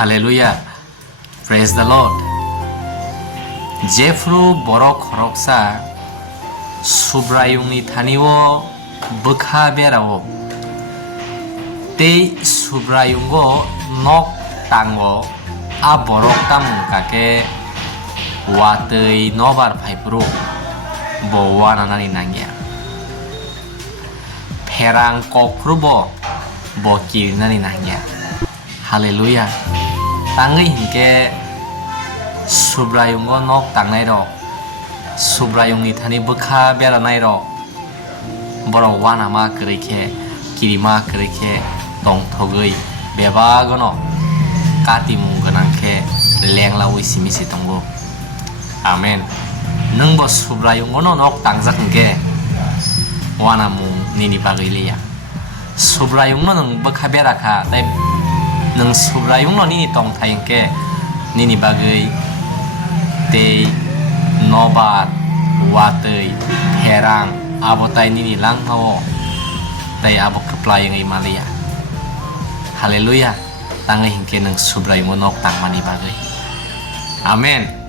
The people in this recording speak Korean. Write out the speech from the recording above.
Hallelujah. Praise the Lord. 제프로 버럭 허럭사 수브라용이 타니워 버카베라오 때 수브라용고 녹 땅고 아 버럭 땅가게 와뜨이 노바르 파이프로 보와나나니 난기야 페랑 꼭프로 보끼리나니 난기야 할렐루야 땅의 힘께 수브라용고 녹 땅나이로 수브라용이 타니 버카 베라나이로 버럭 와나마 그렇게 기리마 그렇게 동톡의 베바거노 까띠문건한테 랭라우이 시미시 동고 아멘 능보 수브라용고노 녹 땅작은게 와나무 니니바그일리야 수브라용노 능 버카베라카 능 수브라용노 니니 동타인게 니니바그이 때 노바 와뜨이 페랑 아보타이 니니 랑하오 때 아보 keplayangi malia haleluya 땅의 힘께 능 수브라용고 녹 땅만이 바그이 아멘